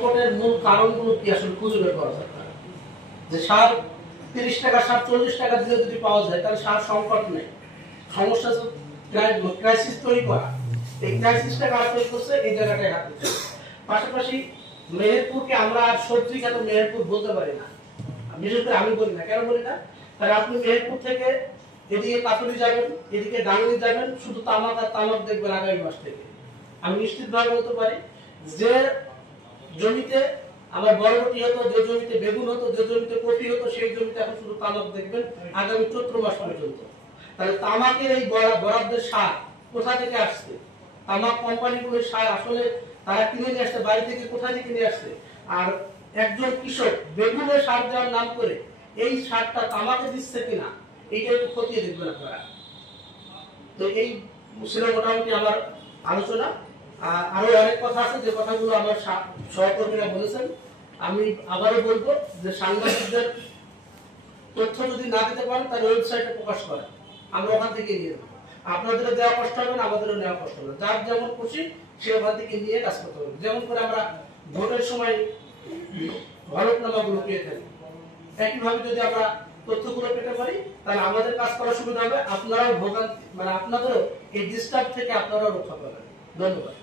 সংকটের মূল কারণগুলো কি আসলে খুঁজে বের করা দরকার। যে সার 30 টাকা সার 40 টাকা দিলে যদি পাওয়া যায় তাহলে সার সংকট নেই, সমস্যা ক্রাইসিস তৈরি করা, এই ক্রাইসিসটা কাজ তৈরি করছে এই জায়গাটায় হাত দিচ্ছে। পাশাপাশি মেহেরপুরকে আমরা আর সবজি খেত মেহেরপুর বলতে পারি না, বিশেষ করে আমি বলি না। কেন বলি না? তাহলে আপনি মেহেরপুর থেকে এদিকে কাতুরি যাবেন, এদিকে ডাঙ্গি যাবেন, শুধু তামাক আর তামাক দেখবেন আগামী মাস থেকে। আমি নিশ্চিতভাবে বলতে পারি যে জমিতে আমার বরবটি হতো, যে জমিতে বেগুন হতো, যে জমিতে কপি হতো, সেই জমিতে এখন শুধু তামাক দেখবেন আগামী চৈত্র মাস পর্যন্ত। তাহলে তামাকের এই বরাদ্দের সার কোথা থেকে আসছে? তামাক কোম্পানিগুলোর সার আসলে তারা কিনে নিয়ে আসছে বাড়ি থেকে, কোথা থেকে নিয়ে আসছে? আর একজন কৃষক বেগুনে সার দেওয়ার নাম করে এই সারটা তামাকে দিচ্ছে কিনা এইটা একটু খতিয়ে দেখবেন আপনারা। তো এই ছিল মোটামুটি আমার আলোচনা। আরো অনেক কথা আছে যে কথাগুলো আমার সহকর্মীরা বলেছেন। আমি আবারও বলবো যে সাংবাদিকদের তথ্য যদি না দিতে পারেন তাহলে ওয়েবসাইটে প্রকাশ করেন, আমরা ওখান থেকে নিয়ে নেব। আপনাদেরও দেওয়া কষ্ট হবে না, আমাদেরও নেওয়া কষ্ট হবে, যার যেমন খুশি সে ওখান থেকে নিয়ে কাজ করতে হবে। যেমন করে আমরা ভোটের সময় হলফনামাগুলো পেয়ে থাকি, একইভাবে যদি আমরা তথ্যগুলো পেতে পারি তাহলে আমাদের কাজ করা সুবিধা হবে, আপনারাও ভোগান্তি আপনাদেরও এই ডিস্টার্ব থেকে আপনারাও রক্ষা পাবেন। ধন্যবাদ।